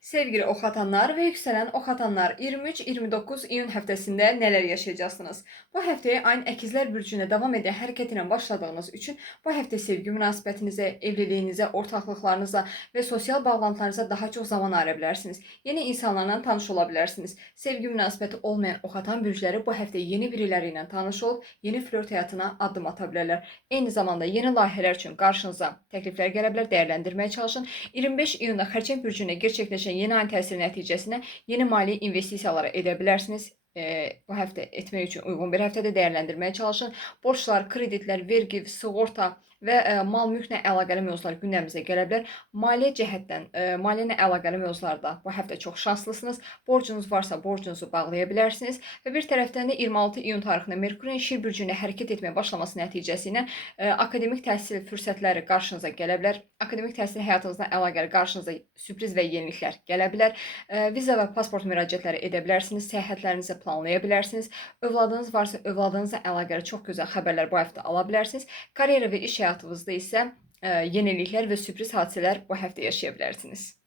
Sevgili ok atanlar ve yükselen ok atanlar 23-29 iyun həftəsində neler yaşayacaksınız? Bu həftəyə ayın əkizlər bürcündə davam edən hərəkətinə başladığınız üçün bu həftə sevgi münasibətinizə, evliliyinizə, ortaklıqlarınıza və sosial bağlantılarınıza daha çox zaman ayıra bilərsiniz. Yeni insanlarla tanış ola bilərsiniz. Sevgi münasibəti olmayan ok atan bürcləri bu həftə yeni biriləri ilə tanış olub, yeni flört həyatına addım ata bilərlər. Eyni zamanda yeni layihələr üçün qarşınıza təkliflər gələ bilər, dəyərləndirməyə çalışın. 25 iyunda Xərçəng bürcündə gerçəkləşən yeni ayın təsiri nəticəsində yeni maliyyə investisiyaları edə bilərsiniz. Bu həftə etmək üçün uyğun bir həftədə dəyərləndirməyə çalışın. Borçlar, kreditlər, vergi, sığorta və mal-mülklə əlaqəli mövzular gündəmimizə gələ bilər. Maliyyə cəhətdən, maliyyə ilə əlaqəli mövzularda bu həftə çox şanslısınız. Borcunuz varsa borcunuzu bağlaya bilərsiniz və bir tərəfdən də 26 iyun tarixində Merkurin Şir bürcündə hərəkət etməyə başlaması nəticəsində akademik təhsil fürsətləri qarşınıza gələ bilər. Akademik təhsil həyatınızla əlaqəli qarşınıza sürpriz və yeniliklər gələ bilər. Viza və pasport müraciətləri edə bilərsiniz. Səyahətlərinizi planlaya bilərsiniz. Övladınız varsa övladınızla əlaqəli çox gözəl xəbərlər bu həftə ala bilərsiniz. Karyera və iş həyatınızda isə yeniliklər və sürpriz hadisələr bu həftə yaşaya bilərsiniz.